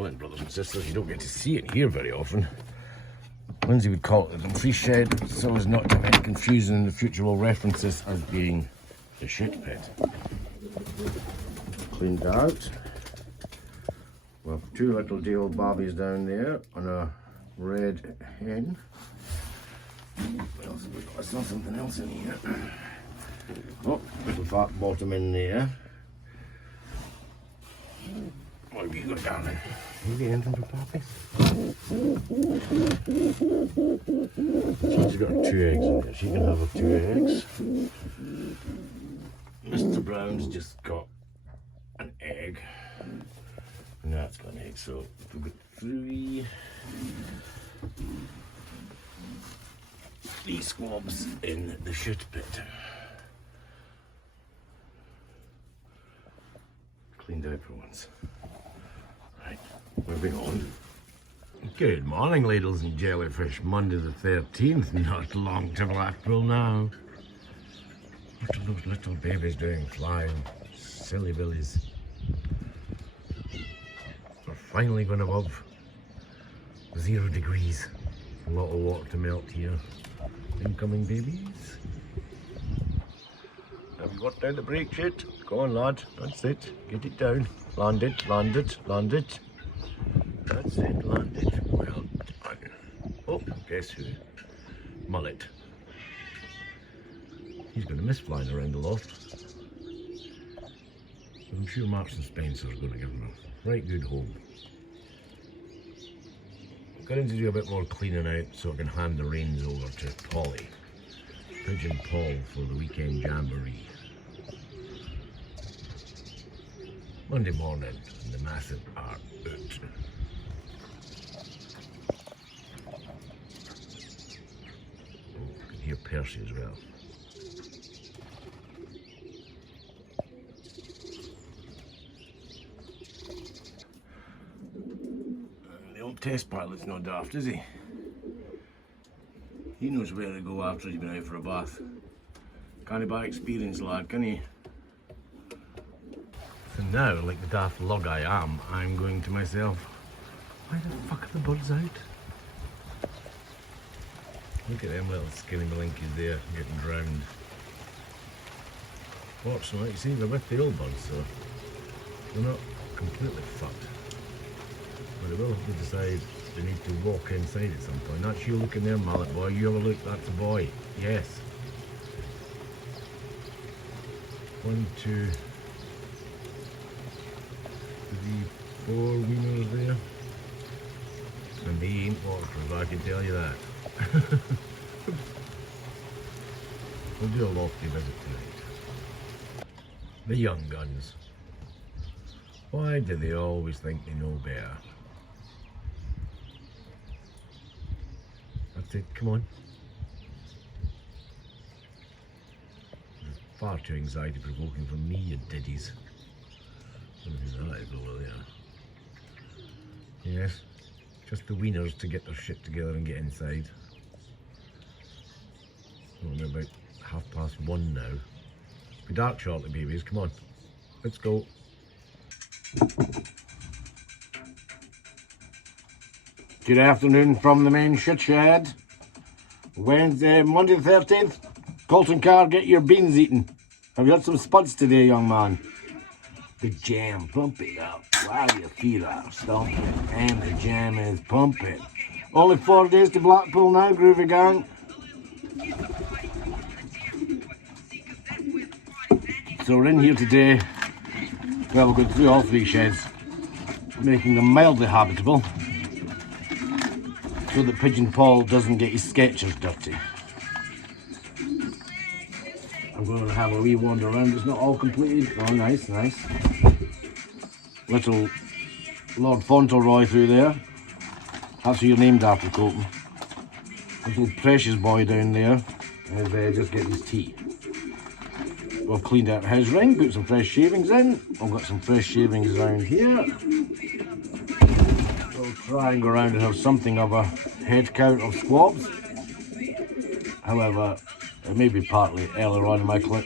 Well then, brothers and sisters, you don't get to see it here very often. Lindsay would call it the dumfries shed, so as not to make confusion in the future we'll reference this as being the shit pit. Cleaned out. Well, two little deal bobbies down there and a red hen. What else have we got? I saw something else in here. Oh, little fat bottom in there. What have you got, darling? You get anything for Poppy? She's got 2 eggs in there. She can have her 2 eggs. Mr. Brown's just got an egg. And that's got an egg. So we've got 3 squabs in the shit pit. Cleaned out for once. Right, moving on. Good morning, ladles and jellyfish. Monday the 13th, not long to Blackpool now. What are those little babies doing flying? Silly billies. We're finally going above 0 degrees. A lot of water to melt here. Incoming babies. Have you worked out the brake shit? Go on, lad. That's it. Get it down. Land it, land it, land it. That's it, land it. Well done. Oh, guess who? Mullet. He's going to miss flying around the loft. I'm sure Marks and Spencer are going to give him a right good home. I'm going to do a bit more cleaning out so I can hand the reins over to Polly. Pigeon Paul for the weekend jamboree. Monday morning, and the massive are out. Oh, I can hear Percy as well. The old test pilot's not daft, is he? He knows where to go after he's been out for a bath. Can't he by experience, lad, can he? So now, like the daft lug I am, I'm going to myself, why the fuck are the birds out? Look at them little skinny malinkies there, getting drowned. Fortunately, you see, they're with the old birds, so they're not completely fucked. But they will have to decide they need to walk inside at some point. That's you looking there, Mallet boy. You have a look, that's a boy. Yes. 1, 2, 3, 4 wieners there. And they ain't waterproof, I can tell you that. We'll do a lofty visit tonight. The young guns. Why do they always think they know better? That's it, come on. It's far too anxiety provoking for me, you diddies. I don't know who that is over there. Yes, just the wieners to get their shit together and get inside. Only about 1:30 now. Be dark shortly, babies, come on. Let's go. Good afternoon from the main shit shed. Wednesday, Monday the 13th. Colton car, get your beans eaten. Have you got some spuds today, young man? The jam, pump it up while your feet are stomping. And the jam is pumping. Only 4 days to Blackpool now, groovy gang. So we're in here today. Well, we're going through all 3 sheds, making them mildly habitable, so that Pigeon Paul doesn't get his Skechers dirty. I'm going to have a wee wander around. It's not all completed. Oh, nice, nice. Little Lord Fauntleroy through there. That's who you're named after, Colton. Little precious boy down there is just getting his tea. We've cleaned out his ring, put some fresh shavings in. I've got some fresh shavings around here. We'll try and go around and have something of a head count of squabs. However, it may be partly earlier on in my clip.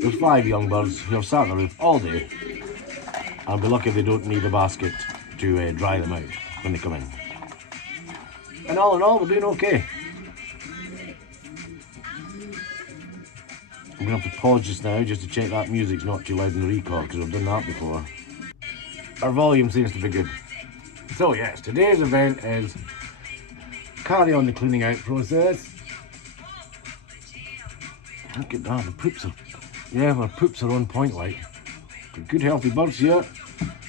There's 5 young birds who have sat on the roof all day. I'll be lucky they don't need a basket to dry them out when they come in. And all in all, we're doing okay. I'm going to have to pause just now just to check that music's not too loud in the record, because I've done that before. Our volume seems to be good. So yes, today's event is carry on the cleaning out process. Look at that, the poops are, yeah, our poops are on point like. Got good healthy birds here,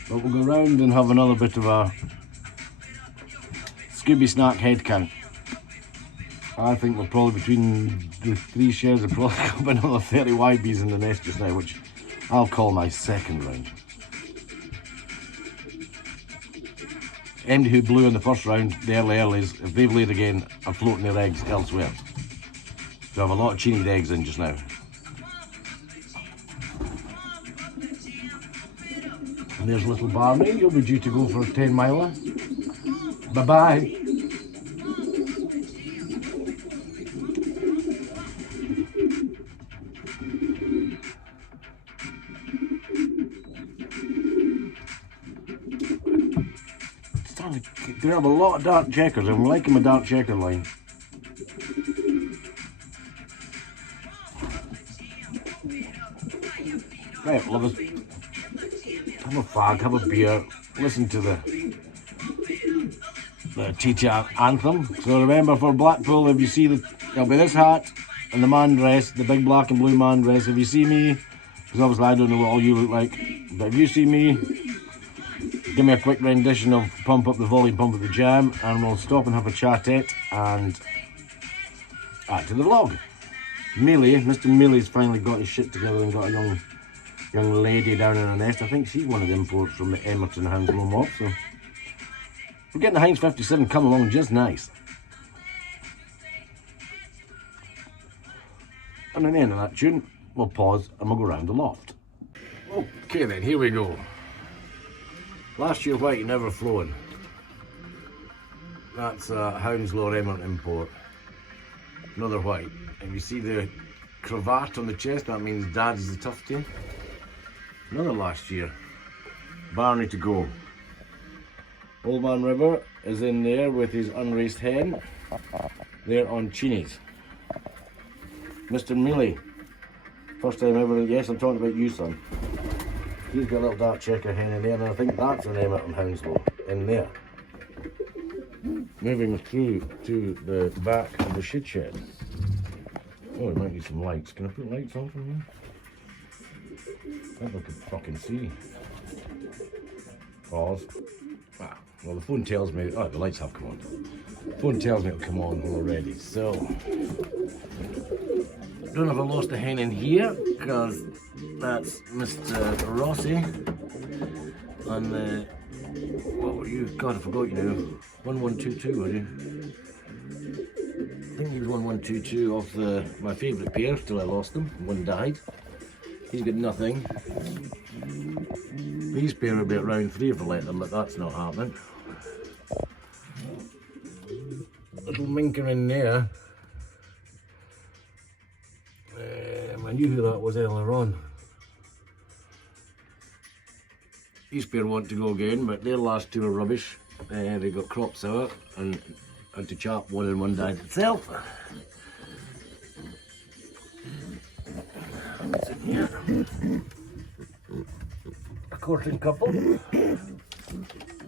but we'll go round and have another bit of a Scooby Snack head count. I think we're probably between the 3 sheds, we've probably got another 30 YBs in the nest just now, which I'll call my second round. Anybody who blew in the first round, the earlies, if they've laid again, are floating their eggs elsewhere. So I have a lot of chinied eggs in just now. And there's little Barney, you'll be due to go for a 10 miler. Bye bye. They have a lot of dark checkers. I'm liking my dark checker line. Right, lovers. Have a fag, have a beer, listen to the TTR anthem. So remember, for Blackpool, if you see there'll be this hat and the man dress, the big black and blue man dress. If you see me, because obviously I don't know what all you look like, but if you see me, give me a quick rendition of Pump Up the Volume, Pump Up the Jam, and we'll stop and have a chatette and add to the vlog. Millie, Mr. Millie's finally got his shit together and got a young lady down in her nest. I think she's one of the imports from the Emerton Hounslow mob, so we're getting the Heinz 57 come along just nice. And at the end of that tune, we'll pause and we'll go round the loft. Okay then, here we go. Last year white, never flown. That's a Hounslow Emerton import. Another white. And you see the cravat on the chest, that means Dad is the tufty. Another last year. Barney to go. Old Man River is in there with his unraced hen. They're on chinies. Mr. Mealy. First time ever, yes, I'm talking about you, son. He's got a little dark checker hen in there, and I think that's an Emerton Hounslow in there. Moving through to the back of the shit shed. Oh, we might need some lights. Can I put lights on from here? I think I can fucking see. Pause. Ah, well, the phone tells me, oh, the lights have come on. The phone tells me it'll come on already, so. Don't know if I lost the hen in here, because that's Mr. Rossi. And what were you? God, I forgot you now. 1122, were you? I think he was 1122 off my favourite pair till I lost them. One died. He's got nothing. These pair will be at round 3 if I let them, but that's not happening. Little minker in there. I knew who that was earlier on. These pair want to go again, but their last 2 are rubbish. They got crops out and had to chop one, and one died itself. What's in here? A courting couple.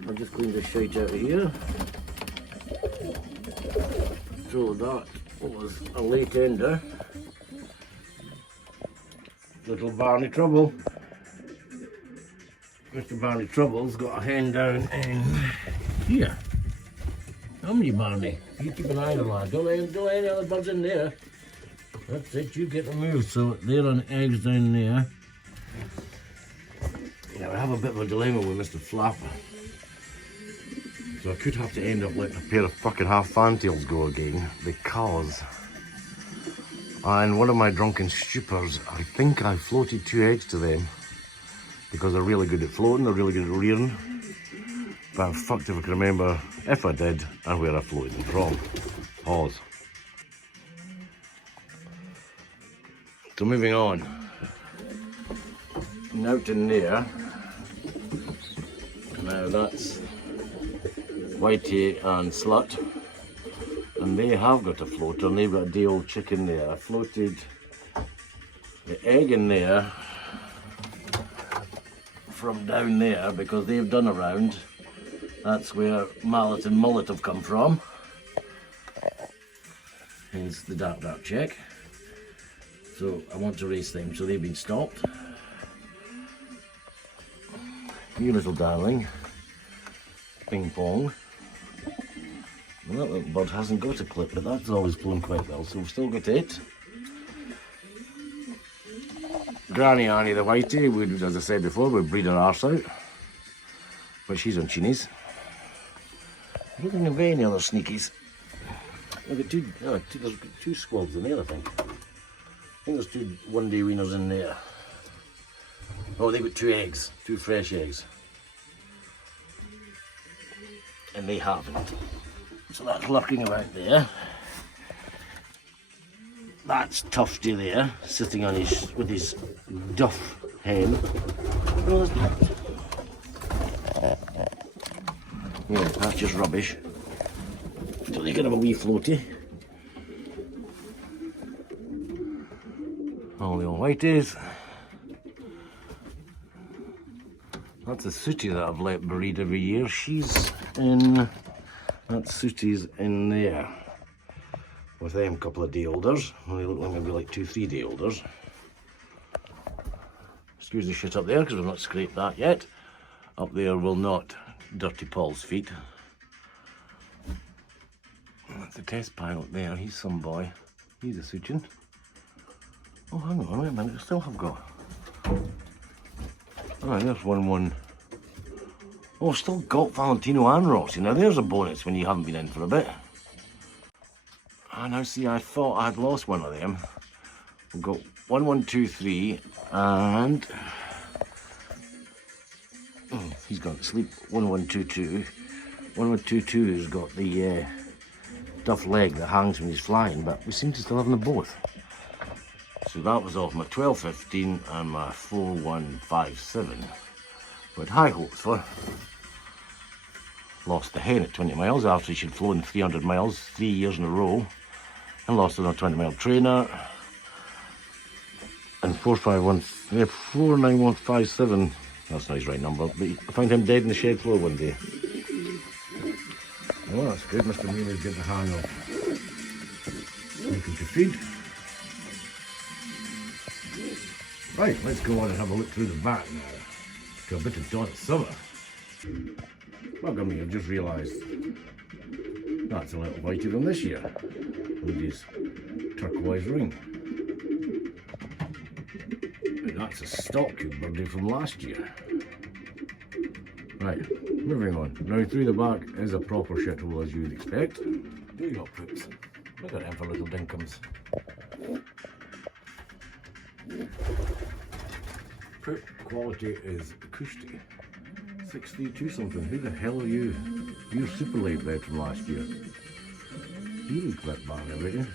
I'll just clean this shite out of here. So that was a late ender. Little Barney Trouble. Mr. Barney Trouble's got a hen down in here. Come you, Barney. You keep an eye on the lad. Don't let any other birds in there. That's it, you get removed. So they're on eggs down there. Yeah, we have a bit of a dilemma with Mr. Flapper. So I could have to end up letting a pair of fucking half fantails go again, because and one of my drunken stupors, I think I floated 2 eggs to them because they're really good at floating, they're really good at rearing. But I'm fucked if I can remember if I did and where I floated them from. Pause. So moving on. Out in there, Now that's Whitey and Slut, and they have got a floater, and they've got a day old chicken there. I floated the egg in there from down there because they've done a round. That's where Mallet and Mullet have come from. Hence the dark check. So I want to race them, so they've been stopped. You little darling. Ping pong. Well, that little bird hasn't got a clip, but that's always flown quite well, so we've still got it. Granny Annie the Whitey, would, as I said before, would breed her arse out. But she's on chinies. I don't think there are any other sneakies. I've got there's two squads in there, I think. I think there's two one-day weaners in there. Oh, they've got two eggs, two fresh eggs. And they haven't. So that's lurking about there. That's Tufty there, sitting on with his duff hen. Oh, yeah, that's just rubbish. So they can have a wee floaty. All the old whiteys. That's a sooty that I've let breed every year. She's in, that sooty's in there. With them couple of day olders. Well, they look like maybe like 2-3 day olders. Excuse the shit up there because we've not scraped that yet. Up there will not dirty Paul's feet. That's a test pilot there, he's some boy. He's a sootin. Oh, hang on, wait a minute, I still have got. Oh, there's one. Oh, still got Valentino and Roxy. Now there's a bonus when you haven't been in for a bit. And now see, I thought I had lost one of them. We've got 1, 1, 2, 3, and he's gone to sleep. 1, 1, 2, 2. 1, 1, 2, 2 has got the duff leg that hangs when he's flying, but we seem to still have them both. So that was off my 12.15 and my 4.157. But high hopes for. Lost the hen at 20 miles after she'd flown 300 miles 3 years in a row. And lost her on a 20-mile trainer. And 49157. That's not his right number, but I found him dead in the shed floor one day. Well, that's good. Mr. Mealy's getting the hang of looking to feed. Right, let's go on and have a look through the back now to a bit of Donna Summer. Bugger me, I've just realised that's a little whiter than this year with his turquoise ring. And that's a stock birdie from last year. Right, moving on. Now through the back is a proper shithole as you'd expect. Do you got poops? Look at them for little dinkums. Poop quality is cushy. 632 something. Who the hell are you? You're super late bed from last year. You look that bad, I reckon.